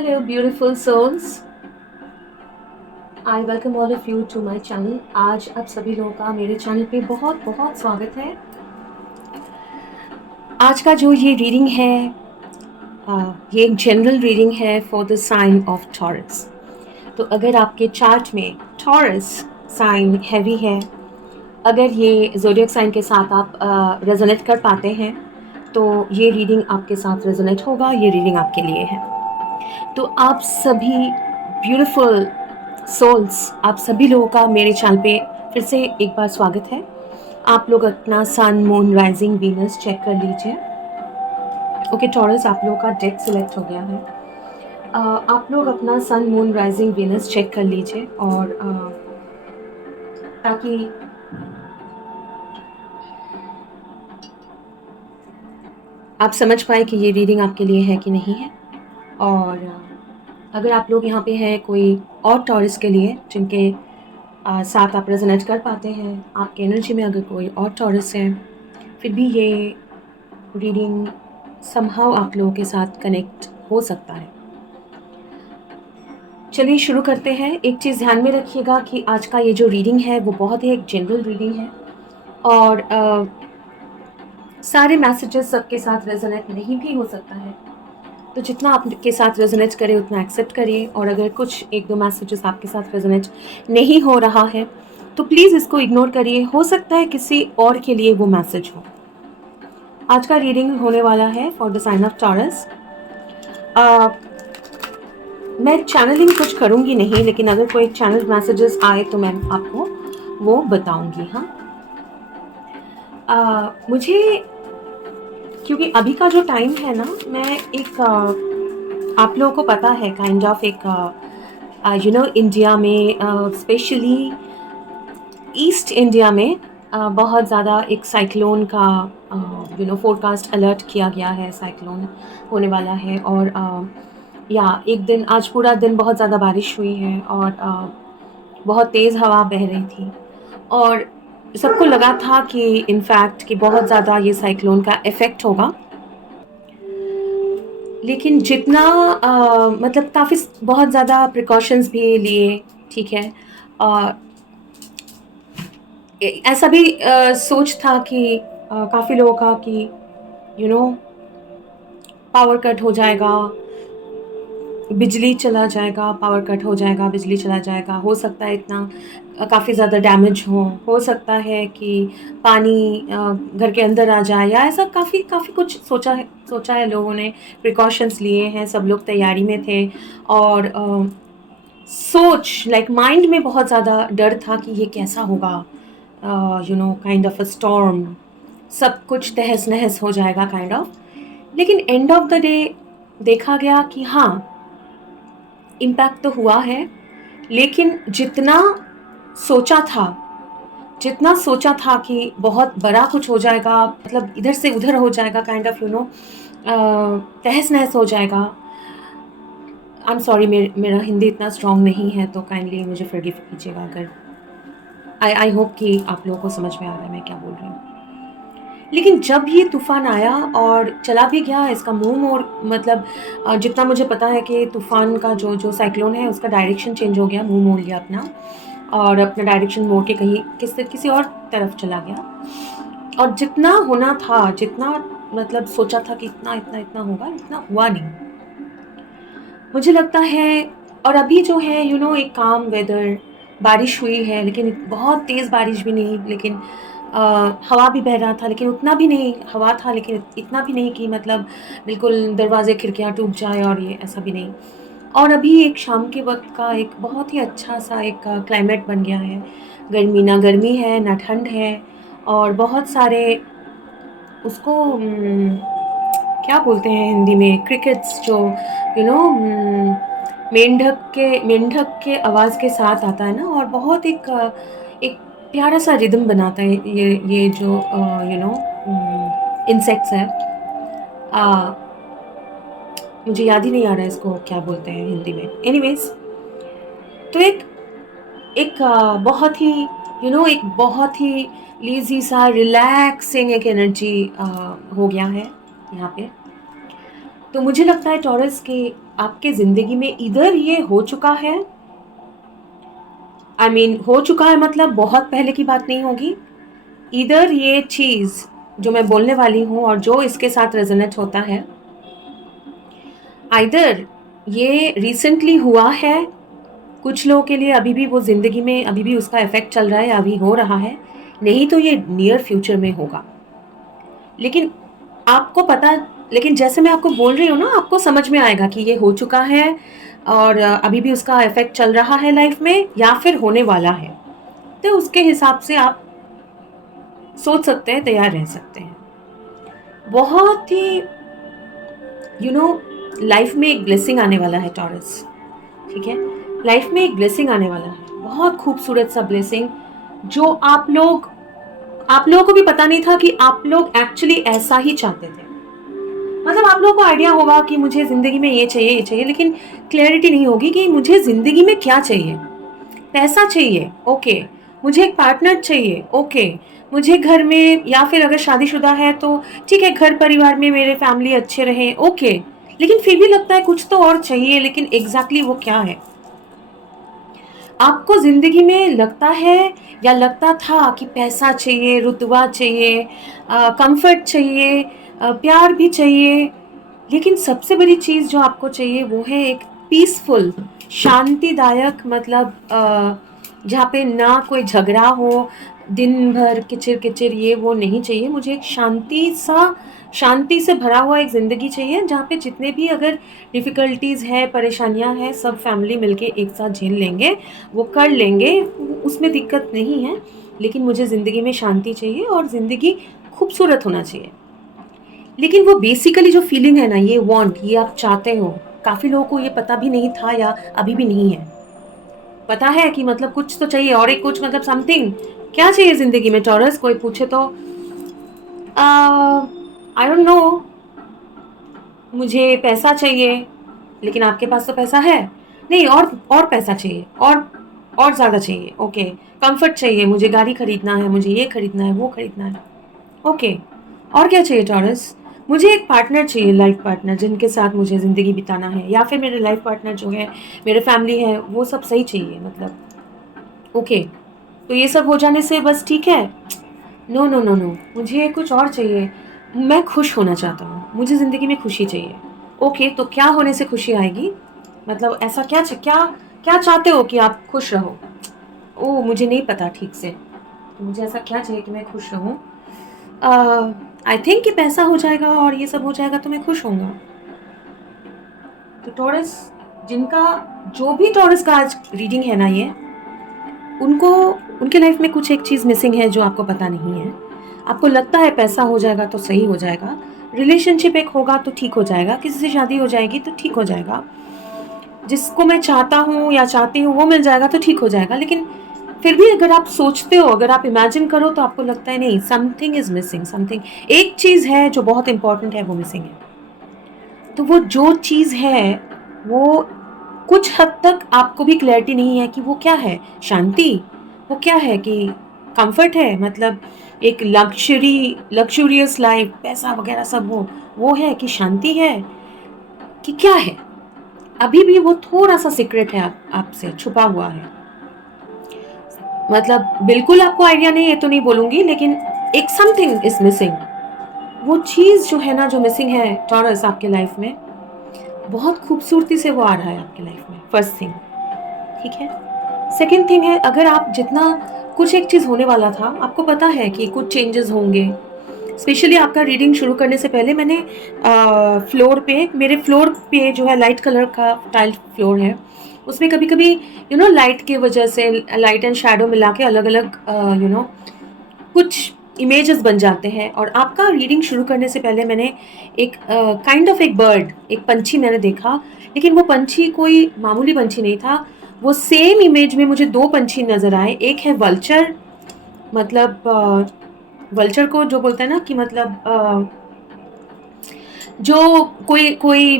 Hello, beautiful souls. I welcome all of you to my channel. आज आप सभी लोगों का मेरे चैनल पे बहुत बहुत स्वागत है। आज का जो ये रीडिंग है ये एक जनरल रीडिंग है for the sign of Taurus. तो अगर आपके चार्ट में टॉरस साइन हैवी है, अगर ये ज़ोडिएक साइन के साथ आप रेजोनेट कर पाते हैं तो ये रीडिंग आपके साथ रेजोनेट होगा, ये रीडिंग आपके लिए है। तो आप सभी ब्यूटीफुल सोल्स, आप सभी लोगों का मेरे चैनल पे फिर से एक बार स्वागत है। आप लोग अपना सन, मून, राइजिंग, वीनस चेक कर लीजिए। ओके टॉरस, आप लोगों का डेक सिलेक्ट हो गया है। आप लोग अपना सन, मून, राइजिंग, वीनस चेक कर लीजिए और ताकि आप समझ पाए कि ये रीडिंग आपके लिए है कि नहीं है। और अगर आप लोग यहाँ पे हैं कोई और टॉरस के लिए जिनके साथ आप रेजोनेट कर पाते हैं, आपके एनर्जी में अगर कोई और टॉरस है, फिर भी ये रीडिंग समहाउ आप लोगों के साथ कनेक्ट हो सकता है। चलिए शुरू करते हैं। एक चीज़ ध्यान में रखिएगा कि आज का ये जो रीडिंग है वो बहुत ही एक जनरल रीडिंग है और सारे मैसेजेस सबके साथ रेजोनेट नहीं भी हो सकता है। तो जितना आपके साथ रेजोनेट करे उतना एक्सेप्ट करिए, और अगर कुछ एक दो मैसेजेस आपके साथ रेजोनेट नहीं हो रहा है तो प्लीज़ इसको इग्नोर करिए। हो सकता है किसी और के लिए वो मैसेज हो। आज का रीडिंग होने वाला है for the sign of Taurus. मैं चैनलिंग कुछ करूँगी नहीं, लेकिन अगर कोई चैनल मैसेजेस आए तो मैं आपको वो बताऊँगी। हाँ, मुझे क्योंकि अभी का जो टाइम है ना, मैं एक आप लोगों को पता है काइंड ऑफ एक इंडिया में स्पेशली ईस्ट इंडिया में बहुत ज़्यादा एक साइक्लोन का फोरकास्ट अलर्ट किया गया है। साइक्लोन होने वाला है और एक दिन, आज पूरा दिन बहुत ज़्यादा बारिश हुई है और बहुत तेज़ हवा बह रही थी और सबको लगा था कि इनफैक्ट कि बहुत ज़्यादा ये साइक्लोन का इफ़ेक्ट होगा। लेकिन जितना मतलब काफ़ी बहुत ज़्यादा प्रिकॉशंस भी लिए, ठीक है। और ऐसा भी सोच था कि काफ़ी लोगों का कि पावर कट हो जाएगा, बिजली चला जाएगा, पावर कट हो जाएगा, बिजली चला जाएगा, हो सकता है इतना काफ़ी ज़्यादा डैमेज हो सकता है कि पानी घर के अंदर आ जाए, या ऐसा काफ़ी कुछ सोचा है लोगों ने, प्रिकॉशंस लिए हैं, सब लोग तैयारी में थे और सोच माइंड में बहुत ज़्यादा डर था कि ये कैसा होगा, काइंड ऑफ अ स्टॉर्म, सब कुछ तहस नहस हो जाएगा काइंड ऑफ। लेकिन एंड ऑफ द डे देखा गया कि हाँ, इम्पैक्ट तो हुआ है, लेकिन जितना सोचा था कि बहुत बड़ा कुछ हो जाएगा, मतलब इधर से उधर हो जाएगा, काइंड ऑफ तहस नहस हो जाएगा। आई एम सॉरी, मेरा हिंदी इतना स्ट्रॉन्ग नहीं है तो काइंडली मुझे फॉरगिव कीजिएगा। अगर आई होप कि आप लोगों को समझ में आ रहा है मैं क्या बोल रही हूँ। लेकिन जब ये तूफ़ान आया और चला भी गया, इसका मुँह मोड़, मतलब जितना मुझे पता है कि तूफ़ान का जो साइक्लोन है उसका डायरेक्शन चेंज हो गया, मुँह मोड़ लिया अपना और अपना डायरेक्शन मोड़ के कहीं किसी और तरफ चला गया। और जितना होना था, जितना मतलब सोचा था कि इतना इतना इतना होगा, इतना हुआ नहीं मुझे लगता है। और अभी जो है एक काम वेदर, बारिश हुई है, लेकिन बहुत तेज़ बारिश भी नहीं, लेकिन हवा भी बह रहा था, लेकिन उतना भी नहीं, हवा था लेकिन इतना भी नहीं कि मतलब बिल्कुल दरवाजे खिड़कियाँ टूट जाए, और ये ऐसा भी नहीं। और अभी एक शाम के वक्त का एक बहुत ही अच्छा सा एक क्लाइमेट बन गया है। गर्मी ना गर्मी है ना ठंड है, और बहुत सारे उसको क्या बोलते हैं हिंदी में, क्रिकेट्स, जो मेंढक के आवाज़ के साथ आता है ना, और बहुत एक प्यारा सा रिदम बनाता है ये जो इंसेक्ट्स है। मुझे याद ही नहीं आ रहा है इसको क्या बोलते हैं हिंदी में। एनीवेज, तो एक बहुत ही एक बहुत ही लीजी सा रिलैक्सिंग एक एनर्जी हो गया है यहाँ पे। तो मुझे लगता है टॉरस कि आपके ज़िंदगी में इधर ये हो चुका है, हो चुका है मतलब बहुत पहले की बात नहीं होगी, इधर ये चीज़ जो मैं बोलने वाली हूँ और जो इसके साथ रेजोनेट होता है, आइदर ये रिसेंटली हुआ है, कुछ लोगों के लिए अभी भी वो ज़िंदगी में अभी भी उसका इफ़ेक्ट चल रहा है, अभी हो रहा है, नहीं तो ये नियर फ्यूचर में होगा। लेकिन आपको पता लेकिन जैसे मैं आपको बोल रही हूँ ना, आपको समझ में आएगा कि ये हो चुका है और अभी भी उसका इफ़ेक्ट चल रहा है लाइफ में या फिर होने वाला है। तो उसके हिसाब से आप सोच सकते हैं, तैयार रह सकते हैं। बहुत ही लाइफ में एक ब्लेसिंग आने वाला है टॉरस, ठीक है? लाइफ में एक ब्लेसिंग आने वाला है, बहुत खूबसूरत सा ब्लेसिंग, जो आप लोगों को भी पता नहीं था कि आप लोग एक्चुअली ऐसा ही चाहते थे। मतलब आप लोगों को आइडिया होगा कि मुझे ज़िंदगी में ये चाहिए, लेकिन क्लैरिटी नहीं होगी कि मुझे ज़िंदगी में क्या चाहिए। पैसा चाहिए, ओके। मुझे एक पार्टनर चाहिए, ओके। मुझे घर में या फिर अगर शादीशुदा है तो ठीक है, घर परिवार में मेरे फैमिली अच्छे रहें, ओके। लेकिन फिर भी लगता है कुछ तो और चाहिए, लेकिन एग्जैक्टली वो क्या है? आपको ज़िंदगी में लगता है या लगता था कि पैसा चाहिए, रुतबा चाहिए, कंफर्ट चाहिए, प्यार भी चाहिए, लेकिन सबसे बड़ी चीज़ जो आपको चाहिए वो है एक पीसफुल, शांतिदायक, मतलब जहाँ पे ना कोई झगड़ा हो, दिन भर किचिर-किचिर, ये वो नहीं चाहिए। मुझे एक शांति से भरा हुआ एक ज़िंदगी चाहिए, जहाँ पे जितने भी अगर डिफ़िकल्टीज़ हैं, परेशानियाँ हैं, सब फैमिली मिलके एक साथ झेल लेंगे, वो कर लेंगे, उसमें दिक्कत नहीं है। लेकिन मुझे ज़िंदगी में शांति चाहिए और ज़िंदगी खूबसूरत होना चाहिए। लेकिन वो बेसिकली जो फीलिंग है ना, ये आप चाहते हो, काफ़ी लोगों को ये पता भी नहीं था या अभी भी नहीं है। पता है कि मतलब कुछ तो चाहिए और एक कुछ, मतलब समथिंग। क्या चाहिए ज़िंदगी में टॉरस? कोई पूछे तो आई डोंट नो, मुझे पैसा चाहिए, लेकिन आपके पास तो पैसा है। नहीं, और पैसा चाहिए, और ज़्यादा चाहिए, ओके। कंफर्ट चाहिए, मुझे गाड़ी खरीदना है, मुझे ये खरीदना है, वो खरीदना है, ओके। और क्या चाहिए टॉरस? मुझे एक पार्टनर चाहिए, लाइफ पार्टनर, जिनके साथ मुझे ज़िंदगी बिताना है, या फिर मेरे लाइफ पार्टनर जो है, मेरे फैमिली है, वो सब सही चाहिए, मतलब ओके। तो ये सब हो जाने से बस ठीक है? नो नो नो नो, मुझे कुछ और चाहिए। मैं खुश होना चाहता हूँ, मुझे ज़िंदगी में खुशी चाहिए। ओके, तो क्या होने से खुशी आएगी? मतलब ऐसा क्या क्या चाहते हो कि आप खुश रहो? ओह, मुझे नहीं पता ठीक से, तो मुझे ऐसा क्या चाहिए कि मैं खुश रहूँ? आई थिंक कि पैसा हो जाएगा और ये सब हो जाएगा तो मैं खुश होऊंगा। तो टॉरस, जिनका जो भी टॉरस का आज रीडिंग है ना, ये उनको उनके लाइफ में कुछ एक चीज़ मिसिंग है जो आपको पता नहीं है। आपको लगता है पैसा हो जाएगा तो सही हो जाएगा, रिलेशनशिप एक होगा तो ठीक हो जाएगा, किसी से शादी हो जाएगी तो ठीक हो जाएगा, जिसको मैं चाहता हूँ या चाहती हूँ वो मिल जाएगा तो ठीक हो जाएगा। लेकिन फिर भी अगर आप सोचते हो, अगर आप इमेजिन करो, तो आपको लगता है नहीं, समथिंग इज मिसिंग, समथिंग, एक चीज़ है जो बहुत इंपॉर्टेंट है, वो मिसिंग है। तो वो जो चीज़ है, वो कुछ हद तक आपको भी क्लैरिटी नहीं है कि वो क्या है। शांति, वो क्या है कि कंफर्ट है, मतलब एक लग्जूरियस लाइफ, पैसा वगैरह सब हो, वो है कि शांति है, कि क्या है? अभी भी वो थोड़ा सा सीक्रेट है, आपसे छुपा हुआ है। मतलब बिल्कुल आपको आइडिया नहीं है तो नहीं बोलूँगी, लेकिन एक समथिंग इज मिसिंग। वो चीज़ जो है ना, जो मिसिंग है टॉरस आपके लाइफ में, बहुत खूबसूरती से वो आ रहा है आपके लाइफ में, फर्स्ट थिंग, ठीक है? सेकंड थिंग है, अगर आप जितना कुछ एक चीज़ होने वाला था, आपको पता है कि कुछ चेंजेस होंगे। स्पेशली आपका रीडिंग शुरू करने से पहले मैंने मेरे फ्लोर पे जो है लाइट कलर का टाइल फ्लोर है, उसमें कभी कभी लाइट की वजह से, लाइट एंड शैडो मिला के अलग अलग कुछ इमेजेस बन जाते हैं। और आपका रीडिंग शुरू करने से पहले मैंने एक काइंड ऑफ एक बर्ड, एक पंछी मैंने देखा, लेकिन वो पंछी कोई मामूली पंछी नहीं था। वो सेम इमेज में मुझे दो पंछी नज़र आए। एक है वल्चर, मतलब वल्चर को जो बोलते हैं ना कि मतलब जो कोई कोई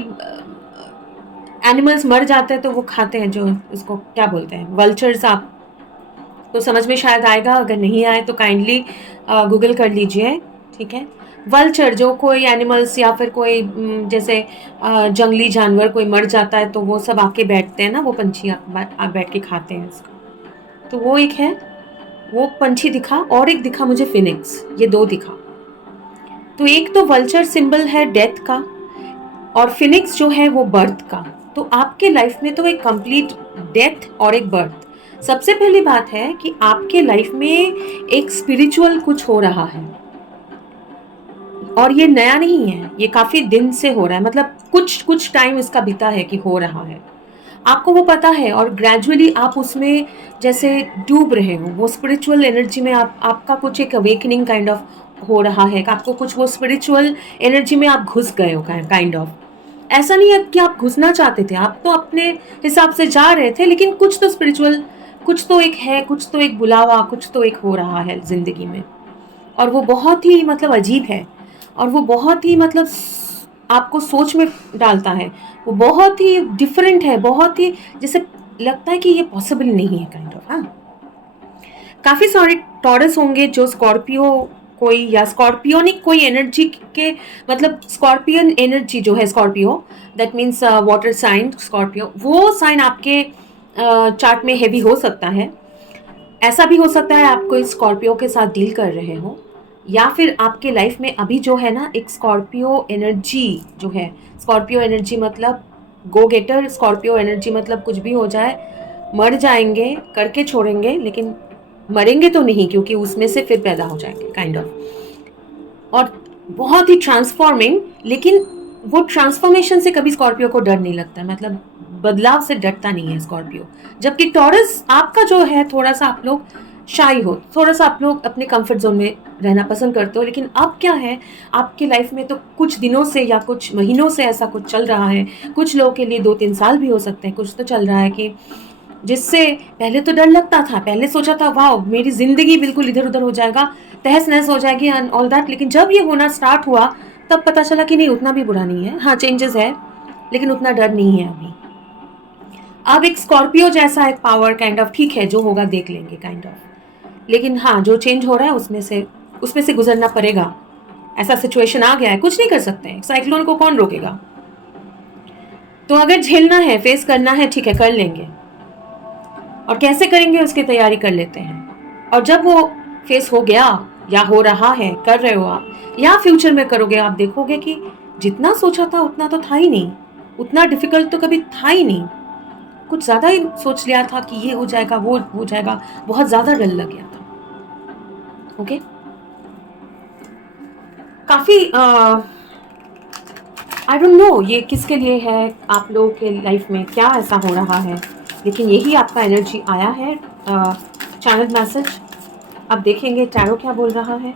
एनिमल्स मर जाते हैं तो वो खाते हैं, जो उसको क्या बोलते हैं, वल्चर्स। आप तो समझ में शायद आएगा, अगर नहीं आए तो काइंडली गूगल कर लीजिए, ठीक है? वल्चर, जो कोई एनिमल्स या फिर कोई जैसे जंगली जानवर कोई मर जाता है तो वो सब आके बैठते हैं ना, वो पंछी बैठ के खाते हैं उसको। तो वो एक है, वो पंछी दिखा, और एक दिखा मुझे फिनिक्स, ये दो दिखा। तो एक तो वल्चर सिंबल है डेथ का, और फिनिक्स जो है वो बर्थ का। तो आपके लाइफ में तो एक कंप्लीट डेथ और एक बर्थ। सबसे पहली बात है कि आपके लाइफ में एक स्पिरिचुअल कुछ हो रहा है, और ये नया नहीं है, ये काफी दिन से हो रहा है, मतलब कुछ कुछ टाइम इसका बीता है कि हो रहा है, आपको वो पता है, और ग्रेजुअली आप उसमें जैसे डूब रहे हो, वो स्पिरिचुअल एनर्जी में आपका कुछ एक अवेकनिंग काइंड ऑफ हो रहा है, कि आपको कुछ वो स्पिरिचुअल एनर्जी में आप घुस गए हो काइंड ऑफ। ऐसा नहीं है कि आप घुसना चाहते थे, आप तो अपने हिसाब से जा रहे थे, लेकिन कुछ तो स्पिरिचुअल, कुछ तो एक है, कुछ तो एक बुलावा, कुछ तो एक हो रहा है जिंदगी में, और वो बहुत ही मतलब अजीब है, और वो बहुत ही मतलब आपको सोच में डालता है, वो बहुत ही डिफरेंट है, बहुत ही जैसे लगता है कि ये पॉसिबल नहीं है काइंड ऑफ। हाँ, काफी सारे टॉरस होंगे जो स्कॉर्पियो कोई, या स्कॉर्पियोनिक कोई एनर्जी के, मतलब स्कॉर्पियन एनर्जी जो है Scorpio, that means water sign Scorpio, वो साइन आपके चार्ट में हेवी हो सकता है। ऐसा भी हो सकता है आप कोई स्कॉर्पियो के साथ डील कर रहे हो, या फिर आपके लाइफ में अभी जो है ना एक स्कॉर्पियो एनर्जी जो है, स्कॉर्पियो एनर्जी मतलब गो गेटर, स्कॉर्पियो एनर्जी मतलब कुछ भी हो जाए, मर जाएंगे, करके छोड़ेंगे, लेकिन मरेंगे तो नहीं, क्योंकि उसमें से फिर पैदा हो जाएंगे काइंड ऑफ। और बहुत ही ट्रांसफॉर्मिंग, लेकिन वो ट्रांसफॉर्मेशन से कभी स्कॉर्पियो को डर नहीं लगता, मतलब बदलाव से डरता नहीं है स्कॉर्पियो। जबकि टॉरस आपका जो है, थोड़ा सा आप लोग शाई हो, थोड़ा सा आप लोग अपने कंफर्ट जोन में रहना पसंद करते हो, लेकिन अब क्या है, आपके लाइफ में तो कुछ दिनों से या कुछ महीनों से ऐसा कुछ चल रहा है, कुछ लोगों के लिए 2-3 साल भी हो सकते हैं, कुछ तो चल रहा है कि जिससे पहले तो डर लगता था, पहले सोचा था वाह मेरी जिंदगी बिल्कुल इधर उधर हो जाएगा, तहस नहस हो जाएगी एंड ऑल दैट, लेकिन जब ये होना स्टार्ट हुआ तब पता चला कि नहीं, उतना भी बुरा नहीं है। हाँ, चेंजेस है, लेकिन उतना डर नहीं है अभी। अब एक स्कॉर्पियो जैसा एक पावर काइंड ऑफ, ठीक है जो होगा देख लेंगे काइंड ऑफ, लेकिन हाँ जो चेंज हो रहा है उसमें से गुजरना पड़ेगा। ऐसा सिचुएशन आ गया है, कुछ नहीं कर सकते, साइक्लोन को कौन रोकेगा। तो अगर झेलना है, फेस करना है, ठीक है कर लेंगे, और कैसे करेंगे उसकी तैयारी कर लेते हैं। और जब वो फेस हो गया, या हो रहा है, कर रहे हो आप, या फ्यूचर में करोगे, आप देखोगे कि जितना सोचा था उतना तो था ही नहीं, उतना डिफिकल्ट तो कभी था ही नहीं, कुछ ज्यादा ही सोच लिया था कि ये हो जाएगा, वो हो जाएगा, बहुत ज्यादा डर लग गया था। ओके, काफी आई डोंट नो ये किसके लिए है, आप लोगों के लाइफ में क्या ऐसा हो रहा है, लेकिन यही आपका एनर्जी आया है, चैनल मैसेज। अब देखेंगे टैरो क्या बोल रहा है।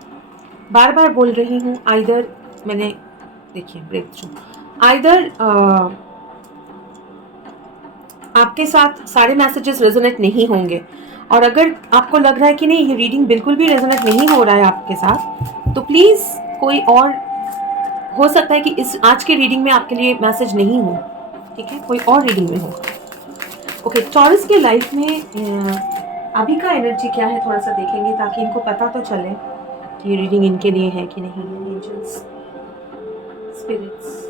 बार बार बोल रही हूँ, आइदर मैंने देखिए ब्रेक थ्रू, आइदर आपके साथ सारे मैसेजेस रेजोनेट नहीं होंगे, और अगर आपको लग रहा है कि नहीं ये रीडिंग बिल्कुल भी रेजोनेट नहीं हो रहा है आपके साथ, तो प्लीज़ कोई और, हो सकता है कि इस आज के रीडिंग में आपके लिए मैसेज नहीं हो, ठीक है, कोई और रीडिंग में होगा। ओके, टॉरस के लाइफ में अभी का एनर्जी क्या है थोड़ा सा देखेंगे, ताकि इनको पता तो चले कि ये रीडिंग इनके लिए है कि नहीं है। एंजल्स, स्पिरिट्स,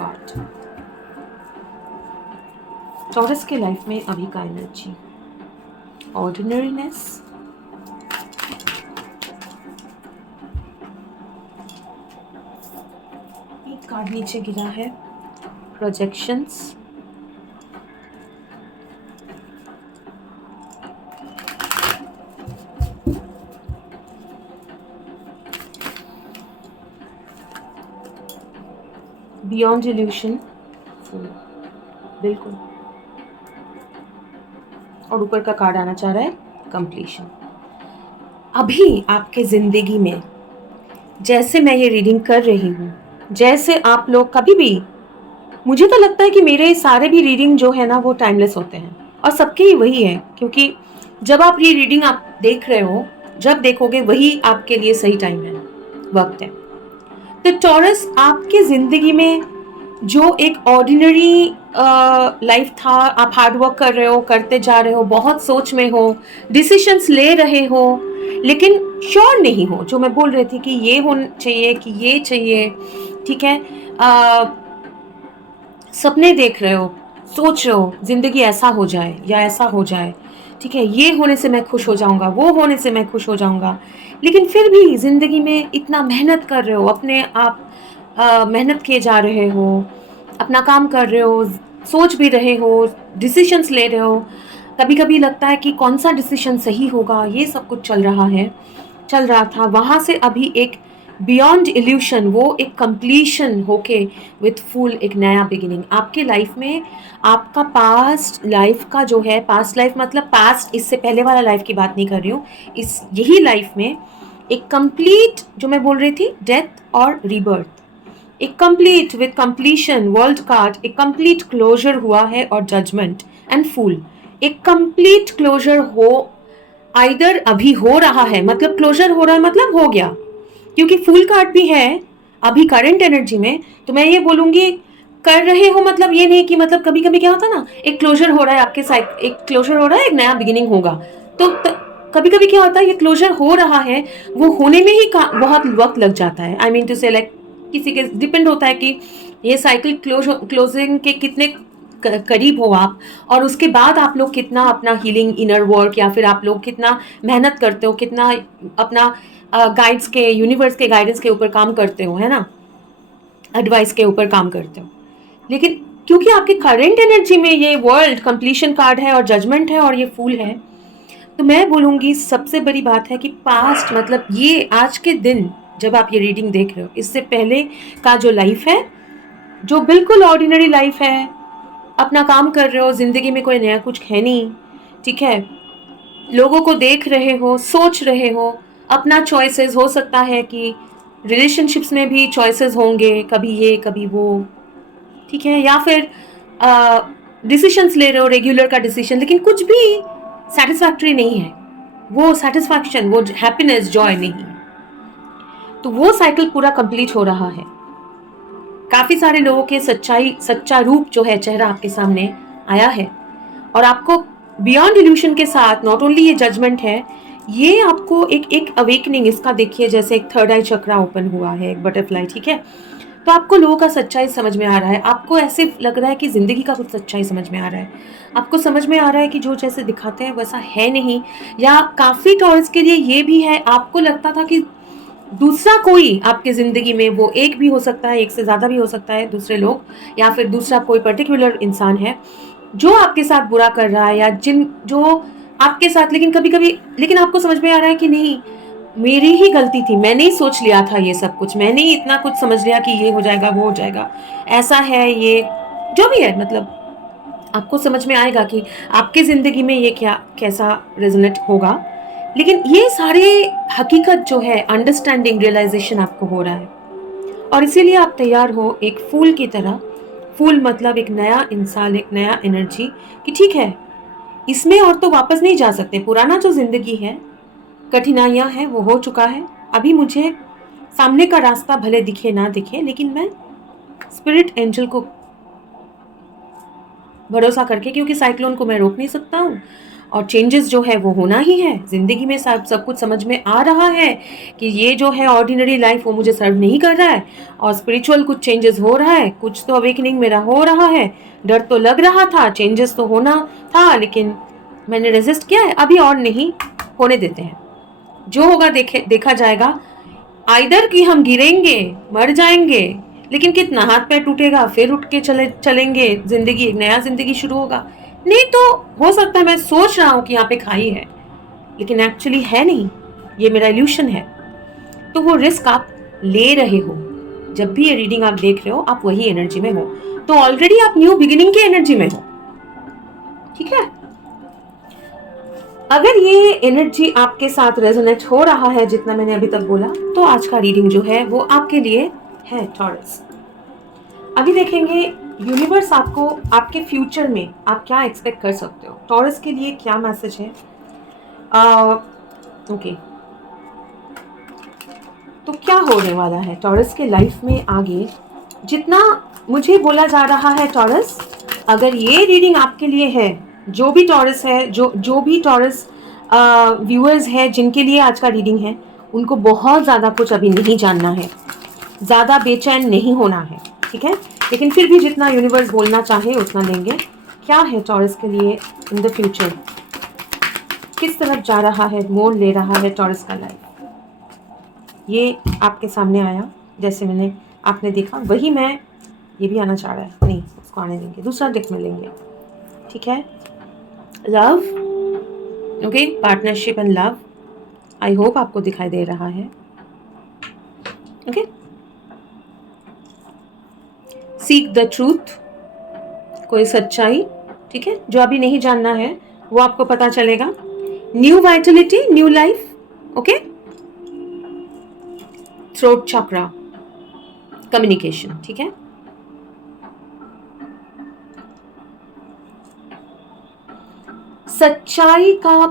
गॉड, टॉरस के लाइफ में अभी का एनर्जी, ऑर्डिनरीनेस, एक कार्ड नीचे गिरा है, प्रोजेक्शंस, बियॉन्ड इल्यूशन, बिल्कुल, और ऊपर का कार्ड आना चाह रहा है कंप्लीशन। अभी आपके जिंदगी में जैसे मैं ये रीडिंग कर रही हूँ, जैसे आप लोग कभी भी, मुझे तो लगता है कि मेरे सारे भी रीडिंग जो है ना वो टाइमलेस होते हैं, और सबके ही वही है, क्योंकि जब आप ये रीडिंग आप देख रहे हो, जब देखोगे वही आपके लिए सही टाइम है, वक्त है। तो टॉरस आपके जिंदगी में जो एक ऑर्डिनरी लाइफ था, आप हार्ड वर्क कर रहे हो, करते जा रहे हो, बहुत सोच में हो, डिसीजंस ले रहे हो, लेकिन श्योर नहीं हो। जो मैं बोल रही थी कि ये होना चाहिए कि ये चाहिए, ठीक है। अ, सपने देख रहे हो, सोच रहे हो ज़िंदगी ऐसा हो जाए या ऐसा हो जाए, ठीक है, ये होने से मैं खुश हो जाऊँगा, वो होने से मैं खुश हो जाऊँगा। लेकिन फिर भी ज़िंदगी में इतना मेहनत कर रहे हो, अपने आप मेहनत किए जा रहे हो, अपना काम कर रहे हो, सोच भी रहे हो, डिसीजंस ले रहे हो। कभी-कभी लगता है कि कौन-सा डिसीजन सही होगा, ये सब कुछ चल रहा था। वहाँ से अभी एक बियॉन्ड इल्यूशन, वो एक कंप्लीशन होके विथ फुल एक नया बिगिनिंग आपके लाइफ में। आपका पास्ट लाइफ का जो है, पास्ट लाइफ मतलब पास्ट, इससे पहले वाला लाइफ की बात नहीं कर रही हूँ, इस यही लाइफ में एक कंप्लीट, जो मैं बोल रही थी, डेथ और रीबर्थ, एक complete with completion world card, एक कंप्लीट क्लोजर हुआ है, और जजमेंट एंड फूल, एक कंप्लीट क्लोजर हो, आइदर अभी हो रहा है, मतलब क्लोजर हो रहा है मतलब हो गया, क्योंकि फुल कार्ड भी है अभी करंट एनर्जी में। तो मैं ये बोलूंगी कर रहे हो, मतलब ये नहीं कि, मतलब कभी कभी क्या होता है ना, एक क्लोजर हो रहा है आपके साइड, एक क्लोजर हो रहा है, एक नया बिगिनिंग होगा। तो कभी कभी क्या होता है, ये क्लोजर हो रहा है, वो होने में ही बहुत वक्त लग जाता है। आई मीन टू से, लाइक किसी के डिपेंड होता है कि ये साइकिल क्लोजिंग के कितने करीब हो आप, और उसके बाद आप लोग कितना अपना हीलिंग इनर वर्क, या फिर आप लोग कितना मेहनत करते हो, कितना अपना गाइड्स के, यूनिवर्स के गाइडेंस के ऊपर काम करते हो, है ना, एडवाइस के ऊपर काम करते हो। लेकिन क्योंकि आपके करेंट एनर्जी में ये वर्ल्ड कंप्लीशन कार्ड है, और जजमेंट है, और ये फूल है, तो मैं बोलूँगी सबसे बड़ी बात है कि पास्ट, मतलब ये आज के दिन जब आप ये रीडिंग देख रहे हो, इससे पहले का जो लाइफ है, जो बिल्कुल ऑर्डिनरी लाइफ है, अपना काम कर रहे हो, ज़िंदगी में कोई नया कुछ है नहीं, ठीक है, लोगों को देख रहे हो, सोच रहे हो, अपना चॉइसेस हो सकता है कि रिलेशनशिप्स में भी चॉइसेस होंगे, कभी ये कभी वो, ठीक है, या फिर डिसीशंस ले रहे हो, रेगुलर का डिसीजन, लेकिन कुछ भी सेटिस्फैक्टरी नहीं है, वो सेटिस्फैक्शन, वो हैप्पीनेस, जॉय नहीं है। तो वो साइकिल पूरा कंप्लीट हो रहा है। काफ़ी सारे लोगों के सच्चा रूप जो है, चेहरा आपके सामने आया है, और आपको बियॉन्ड इल्यूशन के साथ नॉट ओनली ये जजमेंट है, ये आपको एक अवेकनिंग, इसका देखिए जैसे एक थर्ड आई चक्रा ओपन हुआ है, एक बटरफ्लाई, ठीक है। तो आपको लोगों का सच्चाई समझ में आ रहा है, आपको ऐसे लग रहा है कि ज़िंदगी का कुछ सच्चाई समझ में आ रहा है, आपको समझ में आ रहा है कि जो जैसे दिखाते हैं वैसा है नहीं। या काफ़ी टॉरस के लिए ये भी है, आपको लगता था कि दूसरा कोई आपके ज़िंदगी में, वो एक भी हो सकता है, एक से ज़्यादा भी हो सकता है, दूसरे लोग, या फिर दूसरा कोई पर्टिकुलर इंसान है जो आपके साथ बुरा कर रहा है, या जो आपके साथ, लेकिन कभी कभी, लेकिन आपको समझ में आ रहा है कि नहीं, मेरी ही गलती थी, मैंने ही सोच लिया था ये सब कुछ, मैंने ही इतना कुछ समझ लिया कि ये हो जाएगा, वो हो जाएगा, ऐसा है, ये जो भी है, मतलब आपको समझ में आएगा कि आपके ज़िंदगी में ये क्या कैसा रेजोनेट होगा। लेकिन ये सारे हकीकत जो है, अंडरस्टैंडिंग, रियलाइजेशन आपको हो रहा है, और इसीलिए आप तैयार हो एक फूल की तरह। फूल मतलब एक नया इंसान, एक नया एनर्जी, कि ठीक है, इसमें और तो वापस नहीं जा सकते, पुराना जो ज़िंदगी है, कठिनाइयाँ हैं, वो हो चुका है। अभी मुझे सामने का रास्ता भले दिखे ना दिखे, लेकिन मैं स्पिरिट एंजल को भरोसा करके, क्योंकि साइक्लोन को मैं रोक नहीं सकता हूँ, और चेंजेस जो है वो होना ही है ज़िंदगी में। सब कुछ समझ में आ रहा है कि ये जो है ऑर्डिनरी लाइफ, वो मुझे सर्व नहीं कर रहा है, और स्पिरिचुअल कुछ चेंजेस हो रहा है, कुछ तो अवेकनिंग मेरा हो रहा है। डर तो लग रहा था, चेंजेस तो होना था, लेकिन मैंने रेजिस्ट किया है, अभी और नहीं होने देते हैं, जो होगा देखा जाएगा। आइदर कि हम गिरेंगे, मर जाएंगे, लेकिन कितना, हाथ पैर टूटेगा, फिर उठ के चलेंगे, जिंदगी, एक नया जिंदगी शुरू होगा। नहीं तो हो सकता है मैं सोच रहा हूँ कि यहाँ पे खाई है, लेकिन एक्चुअली है नहीं, ये मेरा इल्यूशन है। तो वो रिस्क आप ले रहे हो। जब भी ये रीडिंग आप देख रहे हो, आप वही एनर्जी में हो, तो ऑलरेडी आप न्यू बिगिनिंग के एनर्जी में हो, ठीक है। अगर ये एनर्जी आपके साथ रेजोनेट हो रहा है, जितना मैंने अभी तक बोला, तो आज का रीडिंग जो है वो आपके लिए है, टॉरस। अभी देखेंगे यूनिवर्स आपको, आपके फ्यूचर में आप क्या एक्सपेक्ट कर सकते हो, टॉरस के लिए क्या मैसेज है। ओके, तो क्या होने वाला है टॉरस के लाइफ में आगे, जितना मुझे बोला जा रहा है टॉरस, अगर ये रीडिंग आपके लिए है, जो भी टॉरस है, जो भी टॉरस व्यूअर्स है जिनके लिए आज का रीडिंग है, उनको बहुत ज़्यादा कुछ अभी नहीं जानना है, ज़्यादा बेचैन नहीं होना है, ठीक है। लेकिन फिर भी जितना यूनिवर्स बोलना चाहे उतना लेंगे। क्या है टॉरस के लिए इन द फ्यूचर, किस तरफ जा रहा है, मोड़ ले रहा है टॉरस का लाइफ, ये आपके सामने आया। जैसे आपने देखा वही मैं, ये भी आना चाह रहा है, नहीं उसको आने देंगे, दूसरा डेक में लेंगे, ठीक है। Love, okay, partnership and love, I hope आपको दिखाई दे रहा है, ओके। सीक द ट्रूथ, कोई सच्चाई, ठीक है, जो अभी नहीं जानना है वो आपको पता चलेगा। New vitality, new life, okay. Throat chakra, communication, ठीक है। सच्चाई का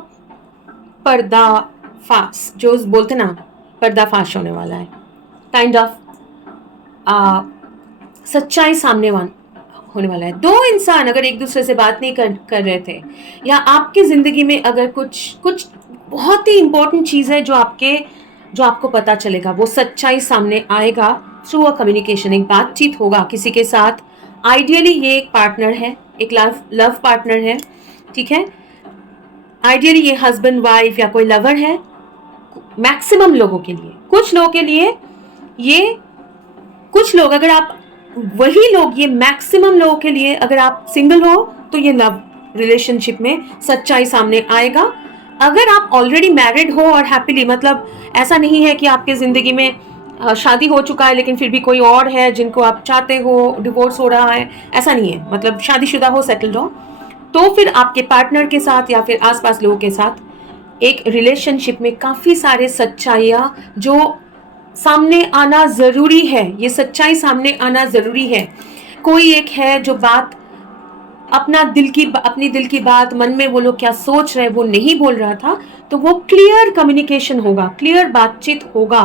पर्दाफाश, जो बोलते ना पर्दाफाश होने वाला है, काइंड ऑफ सच्चाई सामने होने वाला है। दो इंसान अगर एक दूसरे से बात नहीं कर रहे थे, या आपकी ज़िंदगी में अगर कुछ बहुत ही इम्पोर्टेंट चीज़ है जो आपको पता चलेगा, वो सच्चाई सामने आएगा थ्रू अ कम्युनिकेशन, एक बातचीत होगा किसी के साथ। आइडियली ये एक पार्टनर है, एक लव पार्टनर है, ठीक है। आइडियली ये हस्बैंड वाइफ या कोई लवर है। मैक्सिमम लोगों के लिए, कुछ लोगों के लिए ये, कुछ लोग, अगर आप वही लोग, ये मैक्सिमम लोगों के लिए, अगर आप सिंगल हो तो ये लव रिलेशनशिप में सच्चाई सामने आएगा। अगर आप ऑलरेडी मैरिड हो और हैप्पीली, मतलब ऐसा नहीं है कि आपके ज़िंदगी में शादी हो चुका है लेकिन फिर भी कोई और है जिनको आप चाहते हो, डिवोर्स हो रहा है, ऐसा नहीं है, मतलब शादीशुदा हो, सेटल्ड हो, तो फिर आपके पार्टनर के साथ या फिर आसपास लोगों के साथ एक रिलेशनशिप में काफ़ी सारे सच्चाइयाँ जो सामने आना ज़रूरी है, ये सच्चाई सामने आना ज़रूरी है। कोई एक है जो बात अपनी दिल की बात, मन में वो लोग क्या सोच रहे वो नहीं बोल रहा था, तो वो क्लियर कम्युनिकेशन होगा, क्लियर बातचीत होगा।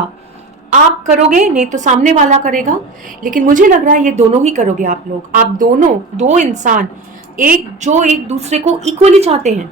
आप करोगे, नहीं तो सामने वाला करेगा, लेकिन मुझे लग रहा है ये दोनों ही करोगे आप लोग। आप दोनों, दो इंसान जो एक दूसरे को इक्वली चाहते हैं,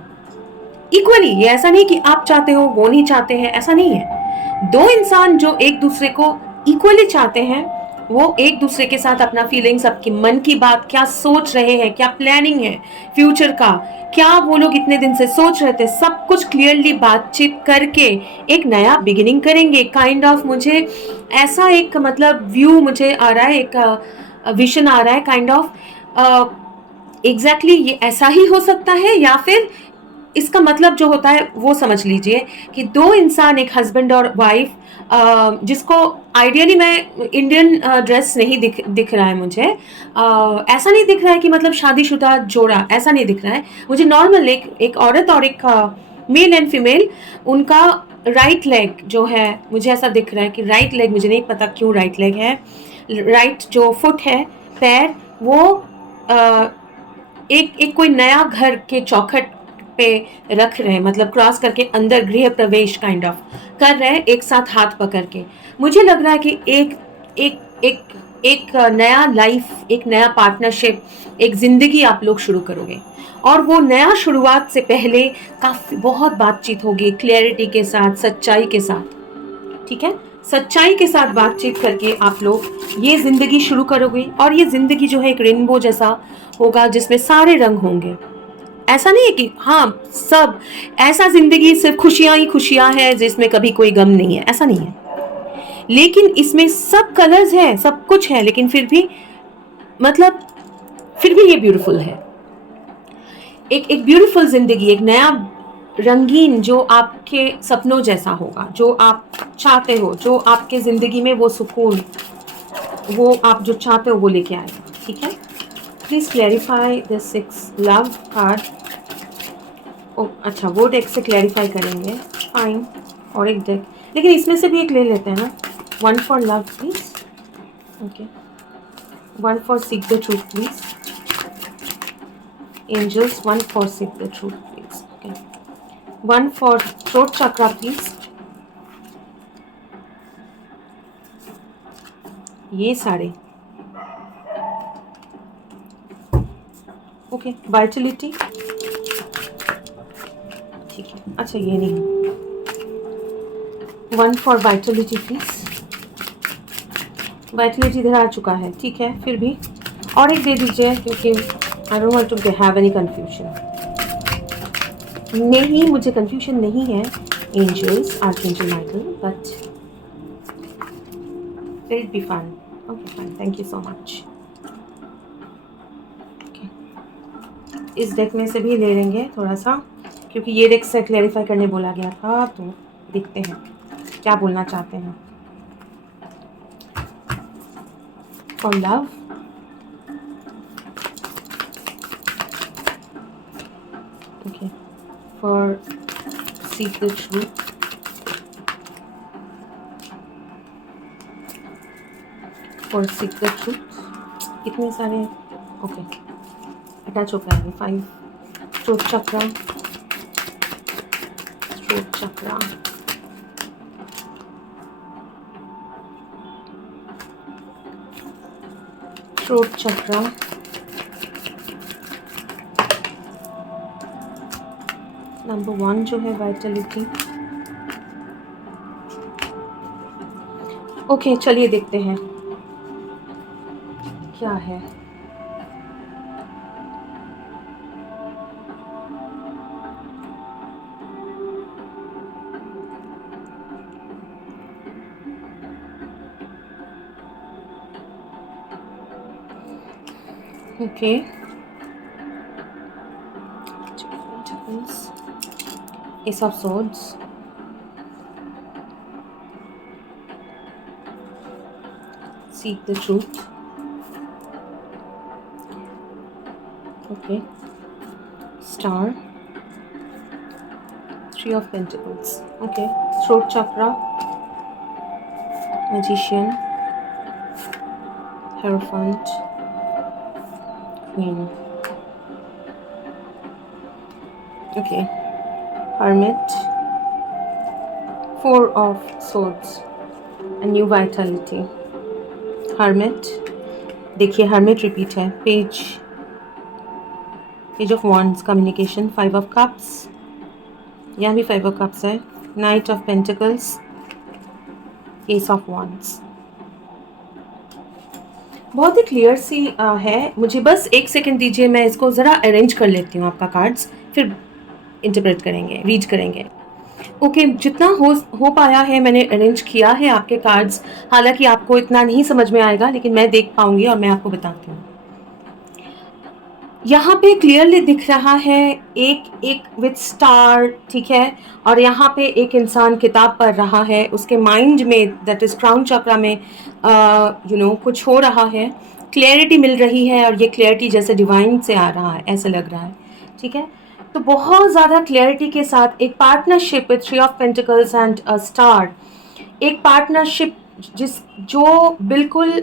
इक्वली, ये ऐसा नहीं कि आप चाहते हो वो नहीं चाहते हैं, ऐसा नहीं है। दो इंसान जो एक दूसरे को इक्वली चाहते हैं, वो एक दूसरे के साथ अपना फीलिंग्स, आपकी मन की बात, क्या सोच रहे हैं, क्या प्लानिंग है फ्यूचर का, क्या वो लोग इतने दिन से सोच रहे थे, सब कुछ क्लियरली बातचीत करके एक नया बिगिनिंग करेंगे। काइंड ऑफ मुझे ऐसा एक मतलब व्यू मुझे आ रहा है, एक विजन आ रहा है, काइंड ऑफ एग्जैक्टली ये ऐसा ही हो सकता है, या फिर इसका मतलब जो होता है वो समझ लीजिए कि दो इंसान, एक हस्बैंड और वाइफ, जिसको आइडियली, मैं इंडियन ड्रेस नहीं दिख रहा है मुझे, ऐसा नहीं दिख रहा है कि मतलब शादीशुदा जोड़ा, ऐसा नहीं दिख रहा है मुझे। नॉर्मल एक औरत और एक मेल एंड फीमेल, उनका राइट लेग जो है, मुझे ऐसा दिख रहा है कि राइट लेग, मुझे नहीं पता क्यों राइट लेग है, राइट जो फुट है, पैर, वो एक कोई नया घर के चौखट पे रख रहे हैं, मतलब क्रॉस करके अंदर गृह प्रवेश काइंड ऑफ कर रहे हैं, एक साथ हाथ पकड़ के। मुझे लग रहा है कि एक एक एक एक नया लाइफ, एक नया पार्टनरशिप, एक जिंदगी आप लोग शुरू करोगे, और वो नया शुरुआत से पहले काफ़ी बहुत बातचीत होगी, क्लैरिटी के साथ, सच्चाई के साथ, ठीक है। सच्चाई के साथ बातचीत करके आप लोग ये ज़िंदगी शुरू करोगे, और ये ज़िंदगी जो है एक रेनबो जैसा होगा जिसमें सारे रंग होंगे। ऐसा नहीं है कि हाँ सब, ऐसा ज़िंदगी सिर्फ खुशियाँ ही खुशियाँ हैं जिसमें कभी कोई गम नहीं है, ऐसा नहीं है। लेकिन इसमें सब कलर्स हैं, सब कुछ है, लेकिन फिर भी मतलब फिर भी ये ब्यूटीफुल है। एक ब्यूटीफुल ज़िंदगी, एक नया रंगीन, जो आपके सपनों जैसा होगा, जो आप चाहते हो, जो आपके ज़िंदगी में वो सुकून, वो आप जो चाहते हो वो लेके आएगा, ठीक है। Please clarify the 6 love card. ओ अच्छा, वो डेक से क्लैरिफाई करेंगे, फाइन। और एक डेक, लेकिन इसमें से भी एक ले लेते हैं ना। 1 for love please, okay. 1 for seek the truth please, angels. 1 for seek the truth please, okay. 1 for throat chakra please. ये सारे ओके, वाइटलिटी, ठीक है, अच्छा ये नहीं, 1 फॉर वाइटलिटी प्लीज। वाइटलिटी इधर आ चुका है, ठीक है, फिर भी और एक दे दीजिए क्योंकि I don't want to have any confusion. नहीं, मुझे कंफ्यूजन नहीं है angels, archangel Michael, but it be fun. Okay fine, thank you so much. इस डेक में से भी ले लेंगे थोड़ा सा, क्योंकि ये डेक से क्लैरिफाई करने बोला गया था, तो देखते हैं क्या बोलना चाहते हैं। For love, okay, for seek the truth, for seek the truth, कितने सारे, ओके, अटैच हो गया है 5, थ्रोट चक्रा, थ्रोट चक्रा, थ्रोट चक्रा, नंबर 1 जो है वाइटलिटी। ओके, चलिए देखते हैं क्या है। Okay, Ace of Swords, Seek the Truth, okay, Star, 3 of Pentacles, okay, Throat Chakra, Magician, Hierophant, Queen, okay, Hermit, 4 of Swords, a new vitality, Hermit, देखिए Hermit repeat है, page of wands, communication, 5 of cups, यहाँ भी 5 of cups है, night of pentacles, S of wands. बहुत ही clear सी है, मुझे बस 1 second दीजिए, मैं इसको ज़रा अरेंज कर लेती हूँ आपका कार्ड्स, फिर इंटरप्रेट करेंगे, रीड करेंगे। ओके, जितना हो पाया है मैंने अरेंज किया है आपके कार्ड्स, हालांकि आपको इतना नहीं समझ में आएगा, लेकिन मैं देख पाऊंगी और मैं आपको बताती हूँ। यहाँ पे क्लियरली दिख रहा है एक विथ स्टार, ठीक है, और यहाँ पे एक इंसान किताब पढ़ रहा है, उसके माइंड में, दैट इज क्राउन चक्रा में कुछ हो रहा है, क्लैरिटी मिल रही है, और ये क्लैरिटी जैसे डिवाइन से आ रहा है, ऐसा लग रहा है, ठीक है। तो बहुत ज़्यादा क्लैरिटी के साथ एक partnership with 3 of pentacles and a star, एक पार्टनरशिप जो बिल्कुल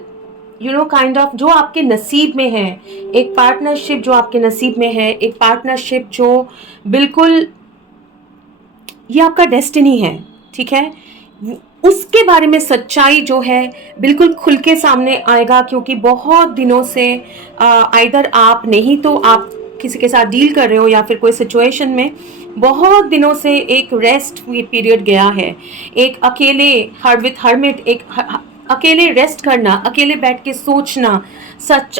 काइंड ऑफ जो आपके नसीब में है, एक पार्टनरशिप जो आपके नसीब में है, एक पार्टनरशिप जो बिल्कुल ये आपका डेस्टिनी है, ठीक है। उसके बारे में सच्चाई जो है बिल्कुल खुल के सामने आएगा, क्योंकि बहुत दिनों से आइदर आप नहीं तो आप किसी के साथ डील कर रहे हो, या फिर कोई सिचुएशन में बहुत दिनों से एक रेस्ट पीरियड गया है, एक अकेले हर्मिट, एक अकेले रेस्ट करना, अकेले बैठ के सोचना,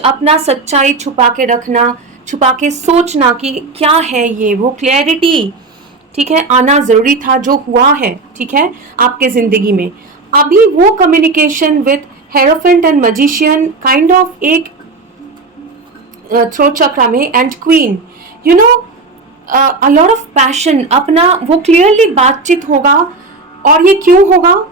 अपना सच्चाई छुपा के रखना, छुपा के सोचना कि क्या है ये, वो क्लैरिटी, ठीक है, आना ज़रूरी था, जो हुआ है, ठीक है, आपके ज़िंदगी में। अभी वो communication with hierophant and magician, kind of एक थ्रोट चक्रा में, and queen, a lot of passion, अपना वो क्लियरली बातचीत होगा। और ये क्यों होगा?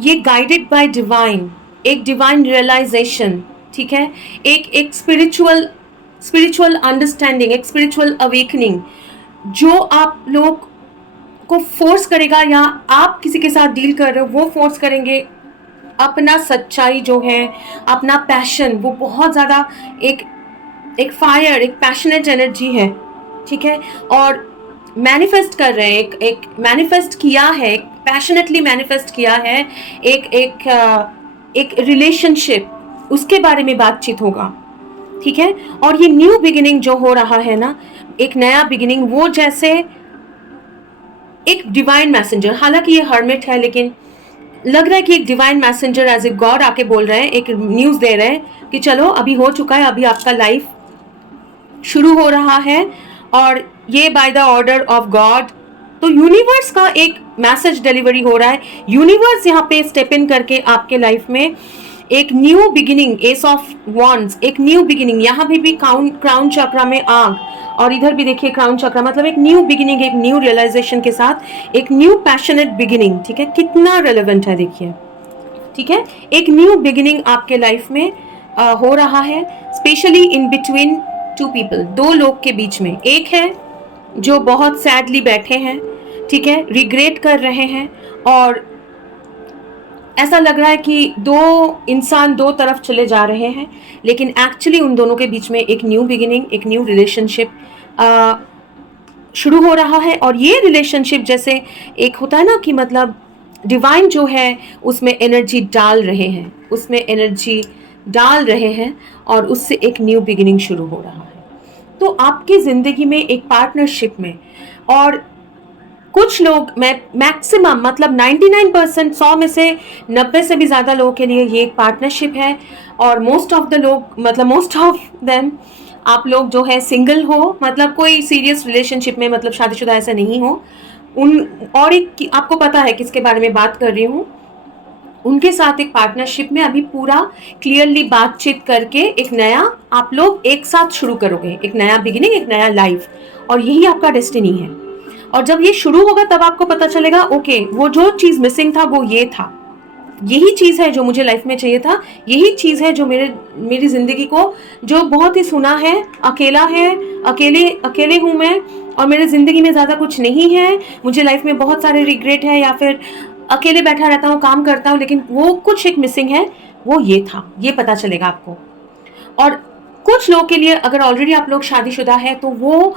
ये गाइडेड बाय डिवाइन, एक डिवाइन रियलाइजेशन, ठीक है, एक स्पिरिचुअल अंडरस्टैंडिंग, एक स्पिरिचुअल अवेकनिंग, जो आप लोग को फोर्स करेगा, या आप किसी के साथ डील कर रहे हो वो फोर्स करेंगे, अपना सच्चाई जो है, अपना पैशन, वो बहुत ज़्यादा एक फायर, एक पैशनेट एनर्जी है, ठीक है, और मैनिफेस्ट कर रहे हैं, एक मैनिफेस्ट किया है, पैशनेटली मैनिफेस्ट किया है, एक रिलेशनशिप, उसके बारे में बातचीत होगा, ठीक है। और ये न्यू बिगिनिंग जो हो रहा है ना, एक नया बिगिनिंग, वो जैसे एक डिवाइन मैसेंजर, हालांकि ये हर्मिट है लेकिन लग रहा है कि एक divine messenger as a god आके बोल रहे हैं, एक न्यूज दे रहे हैं कि चलो अभी हो चुका है, अभी आपका लाइफ शुरू हो रहा है, और ये by the order of God. तो यूनिवर्स का एक मैसेज डिलीवरी हो रहा है, यूनिवर्स यहाँ पे स्टेप इन करके आपके लाइफ में एक new beginning, S of wands, एक न्यू बिगिनिंग, यहाँ भी क्राउन चक्रा में आग, और इधर भी देखिए क्राउन चक्रा, मतलब एक न्यू बिगिनिंग, एक न्यू रियलाइजेशन के साथ एक न्यू पैशनेट बिगिनिंग। ठीक है, कितना रेलेवेंट है देखिए। ठीक है, एक न्यू बिगिनिंग आपके लाइफ में हो रहा है, specially in between two people, दो लोग के बीच में। एक है जो बहुत सैडली बैठे हैं, ठीक है, रिग्रेट कर रहे हैं, और ऐसा लग रहा है कि दो इंसान दो तरफ चले जा रहे हैं, लेकिन एक्चुअली उन दोनों के बीच में एक न्यू बिगिनिंग, एक न्यू रिलेशनशिप शुरू हो रहा है। और ये रिलेशनशिप जैसे एक होता है ना कि मतलब डिवाइन जो है उसमें एनर्जी डाल रहे हैं, उसमें एनर्जी डाल रहे हैं, और उससे एक न्यू बिगिनिंग शुरू हो रहा है। तो आपकी ज़िंदगी में एक पार्टनरशिप में, और कुछ लोग, मैं मैक्सिमम मतलब 99%, 100 में से 90 से भी ज़्यादा लोगों के लिए ये एक पार्टनरशिप है, और मोस्ट ऑफ द लोग, मतलब मोस्ट ऑफ देम, आप लोग जो है सिंगल हो, मतलब कोई सीरियस रिलेशनशिप में, मतलब शादीशुदा ऐसा नहीं हो उन, और एक आपको पता है किसके बारे में बात कर रही हूँ, उनके साथ एक पार्टनरशिप में अभी पूरा क्लियरली बातचीत करके एक नया आप लोग एक साथ शुरू करोगे, एक नया बिगिनिंग, एक नया लाइफ, और यही आपका डेस्टिनी है। और जब ये शुरू होगा तब आपको पता चलेगा ओके, वो जो चीज़ मिसिंग था वो ये था, यही चीज़ है जो मुझे लाइफ में चाहिए था, यही चीज़ है जो मेरी ज़िंदगी को, जो बहुत ही सुना है, अकेला है, अकेले हूँ मैं, और मेरे ज़िंदगी में ज़्यादा कुछ नहीं है, मुझे लाइफ में बहुत सारे रिग्रेट है, या फिर अकेले बैठा रहता हूँ, काम करता हूँ, लेकिन वो कुछ एक मिसिंग है, वो ये था, ये पता चलेगा आपको। और कुछ लोगों के लिए, अगर ऑलरेडी आप लोग शादीशुदा है, तो वो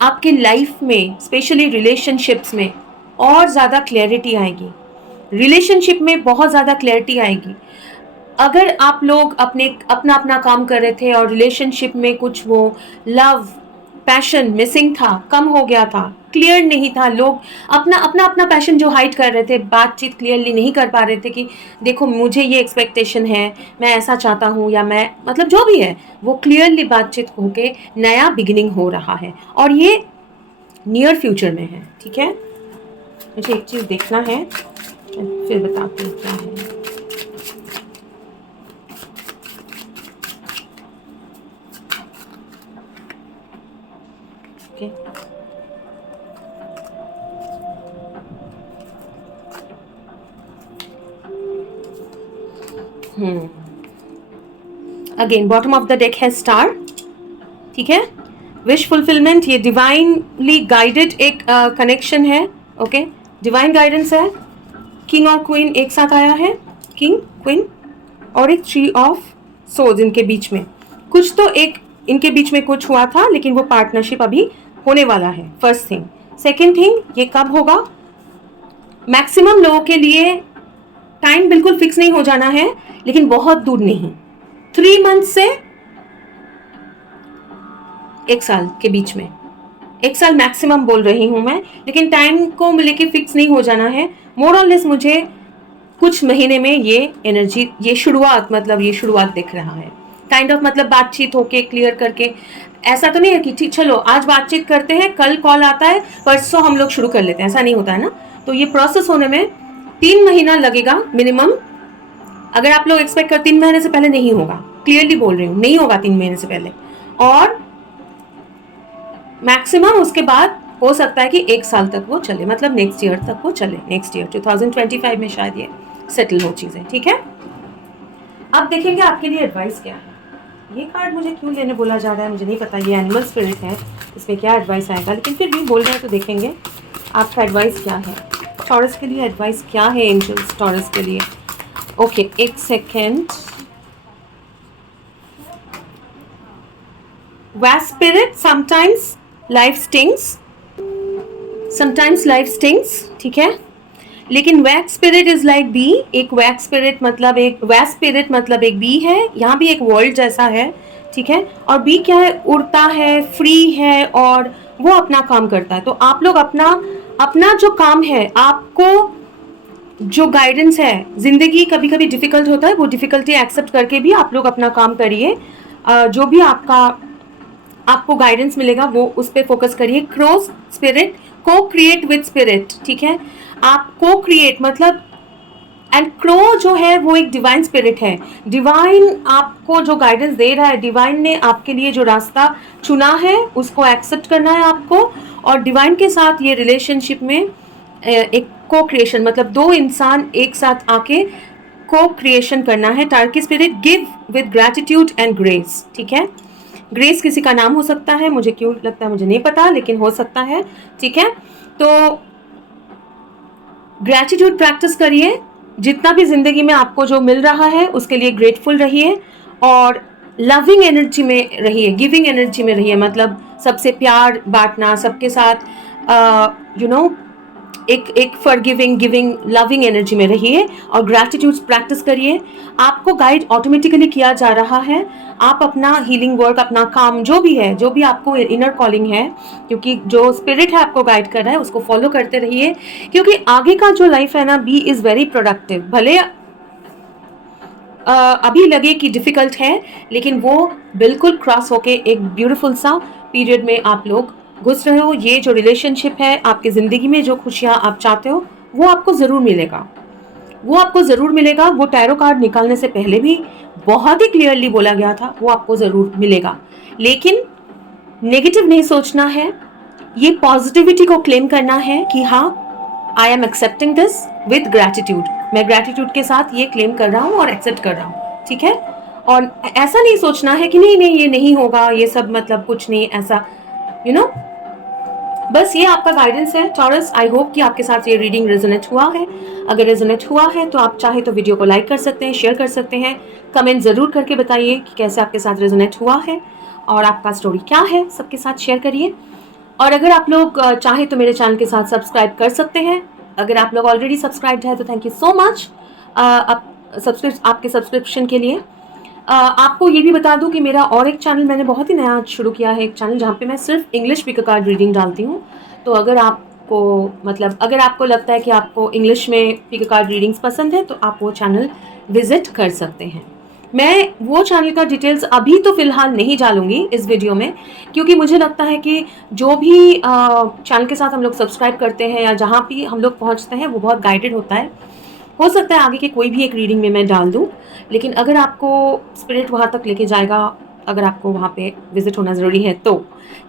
आपके लाइफ में, स्पेशली रिलेशनशिप्स में, और ज़्यादा क्लैरिटी आएगी, रिलेशनशिप में बहुत ज़्यादा क्लैरिटी आएगी। अगर आप लोग अपना अपना काम कर रहे थे और रिलेशनशिप में कुछ वो लव, पैशन मिसिंग था, कम हो गया था, क्लियर नहीं था, लोग अपना पैशन जो हाइड कर रहे थे, बातचीत क्लियरली नहीं कर पा रहे थे कि देखो मुझे ये एक्सपेक्टेशन है, मैं ऐसा चाहता हूँ, या मैं मतलब जो भी है, वो क्लियरली बातचीत होके नया बिगिनिंग हो रहा है, और ये नियर फ्यूचर में है। ठीक है, मुझे एक चीज़ देखना है, फिर बताती हूँ क्या है। Okay, again bottom of the deck है स्टार। ठीक है, विश फुलफिलमेंट, ये डिवाइनली गाइडेड एक कनेक्शन है। ओके, डिवाइन गाइडेंस है। किंग और क्वीन एक साथ आया है, किंग क्वीन, और एक थ्री ऑफ सोर्ड्स इनके बीच में, कुछ तो एक इनके बीच में कुछ हुआ था, लेकिन वो पार्टनरशिप अभी होने वाला है। First thing. सेकेंड थिंग, ये कब होगा? मैक्सिमम लोगों के लिए टाइम बिल्कुल फिक्स नहीं हो जाना है, लेकिन बहुत दूर नहीं, 3 मंथ से 1 साल के बीच में, 1 साल मैक्सिमम बोल रही हूँ मैं, लेकिन टाइम को लेके फिक्स नहीं हो जाना है। मोर और लेस मुझे कुछ महीने में ये एनर्जी, ये शुरुआत, मतलब ये शुरुआत दिख रहा है काइंड ऑफ, मतलब बातचीत होके क्लियर करके। ऐसा तो नहीं है कि ठीक चलो आज बातचीत करते हैं, कल कॉल आता है, परसों हम लोग शुरू कर लेते हैं, ऐसा नहीं होता है ना। तो ये प्रोसेस होने में 3 महीना लगेगा मिनिमम। अगर आप लोग एक्सपेक्ट कर 3 महीने से पहले नहीं होगा, क्लियरली बोल रही हूँ, नहीं होगा 3 महीने से पहले, और मैक्सिमम उसके बाद हो सकता है कि 1 साल तक वो चले, मतलब नेक्स्ट ईयर तक वो चले, नेक्स्ट ईयर 2025 में शायद ये सेटल हो चीज़ें। ठीक है, अब देखेंगे आपके लिए एडवाइस क्या है। ये कार्ड मुझे क्यों लेने बोला जा रहा है मुझे नहीं पता, ये एनिमल स्पिरिट है, इसमें क्या एडवाइस आएगा, लेकिन फिर भी बोल रहे हैं तो देखेंगे आपका एडवाइस क्या है। टॉरस के लिए एडवाइस क्या है एंजल्स, टॉरस के लिए। ओके, एक second. Wax spirit, sometimes life stings, sometimes life stings. ठीक है, लेकिन wax spirit is like bee. एक वैक्स स्पिरिट मतलब एक बी है, यहाँ भी एक वर्ल्ड जैसा है। ठीक है। और बी क्या है, उड़ता है, फ्री है और वो अपना काम करता है। तो आप लोग अपना अपना जो काम है, आपको जो गाइडेंस है, जिंदगी कभी कभी डिफिकल्ट होता है, वो डिफिकल्टी एक्सेप्ट करके भी आप लोग अपना काम करिए। जो भी आपको गाइडेंस मिलेगा वो उस पर फोकस करिए। क्रो स्पिरिट, को क्रिएट विद स्पिरिट, ठीक है। आप को क्रिएट मतलब, एंड क्रो जो है वो एक डिवाइन स्पिरिट है। डिवाइन आपको जो गाइडेंस दे रहा है, डिवाइन ने आपके लिए जो रास्ता चुना है उसको एक्सेप्ट करना है आपको। और डिवाइन के साथ ये रिलेशनशिप में एक को क्रिएशन, मतलब दो इंसान एक साथ आके को क्रिएशन करना है। टार्की spirit, give with gratitude and grace, ठीक है। ग्रेस किसी का नाम हो सकता है, मुझे क्यों लगता है मुझे नहीं पता, लेकिन हो सकता है, ठीक है। तो ग्रेटिट्यूड प्रैक्टिस करिए, जितना भी जिंदगी में आपको जो मिल रहा है उसके लिए ग्रेटफुल रहिए। और लविंग एनर्जी में रहिए, गिविंग एनर्जी में रहिए, मतलब सबसे प्यार बांटना, सबके साथ एक फॉरगिविंग, गिविंग, लविंग एनर्जी में रहिए और ग्रैटिट्यूड प्रैक्टिस करिए। आपको गाइड ऑटोमेटिकली किया जा रहा है। आप अपना हीलिंग वर्क, अपना काम जो भी है, जो भी आपको इनर कॉलिंग है, क्योंकि जो स्पिरिट है आपको गाइड कर रहा है, उसको फॉलो करते रहिए। क्योंकि आगे का जो लाइफ है ना, बी इज वेरी प्रोडक्टिव। भले अभी लगे कि डिफिकल्ट है, लेकिन वो बिल्कुल क्रॉस होके एक ब्यूटीफुल सा पीरियड में आप लोग घुस रहे हो। ये जो रिलेशनशिप है, आपकी ज़िंदगी में जो खुशियाँ आप चाहते हो, वो आपको ज़रूर मिलेगा, वो आपको ज़रूर मिलेगा। वो टैरो कार्ड निकालने से पहले भी बहुत ही क्लियरली बोला गया था, वो आपको ज़रूर मिलेगा। लेकिन नेगेटिव नहीं सोचना है, ये पॉजिटिविटी को क्लेम करना है कि हाँ, I am accepting this with gratitude. मैं ग्रैटिट्यूड के साथ ये क्लेम कर रहा हूँ और एक्सेप्ट कर रहा हूँ, ठीक है। और ऐसा नहीं सोचना है कि नहीं नहीं ये नहीं होगा, ये सब मतलब कुछ नहीं ऐसा, बस ये आपका गाइडेंस है टॉरस। आई होप कि आपके साथ ये रीडिंग रेजोनेट हुआ है। अगर रेजोनेट हुआ है तो आप चाहे तो वीडियो को लाइक कर सकते हैं, शेयर कर सकते हैं, कमेंट ज़रूर करके बताइए कि कैसे आपके साथ रेजोनेट हुआ है और आपका स्टोरी क्या है, सबके साथ शेयर करिए। और अगर आप लोग चाहे तो मेरे चैनल के साथ सब्सक्राइब कर सकते हैं। अगर आप लोग ऑलरेडी सब्सक्राइब्ड है तो थैंक यू सो मच आपके सब्सक्रिप्शन के लिए। आपको ये भी बता दूं कि मेरा और एक चैनल मैंने बहुत ही नया शुरू किया है, एक चैनल जहाँ पे मैं सिर्फ इंग्लिश पिक कार्ड रीडिंग डालती हूँ। तो अगर आपको लगता है कि आपको इंग्लिश में पिक कार्ड रीडिंग्स पसंद है तो आप वो चैनल विजिट कर सकते हैं। मैं वो चैनल का डिटेल्स अभी तो फिलहाल नहीं डालूंगी इस वीडियो में, क्योंकि मुझे लगता है कि जो भी चैनल के साथ हम लोग सब्सक्राइब करते हैं या जहाँ भी हम लोग पहुँचते हैं वो बहुत गाइडेड होता है। हो सकता है आगे के कोई भी एक रीडिंग में मैं डाल दूँ, लेकिन अगर आपको स्पिरिट वहाँ तक लेके जाएगा, अगर आपको वहाँ पे विजिट होना ज़रूरी है तो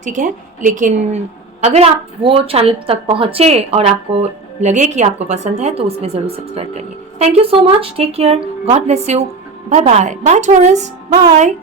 ठीक है। लेकिन अगर आप वो चैनल तक पहुँचे और आपको लगे कि आपको पसंद है तो उसमें ज़रूर सब्सक्राइब करिए। Thank you so much, take care, God bless you, bye bye, bye Taurus, bye.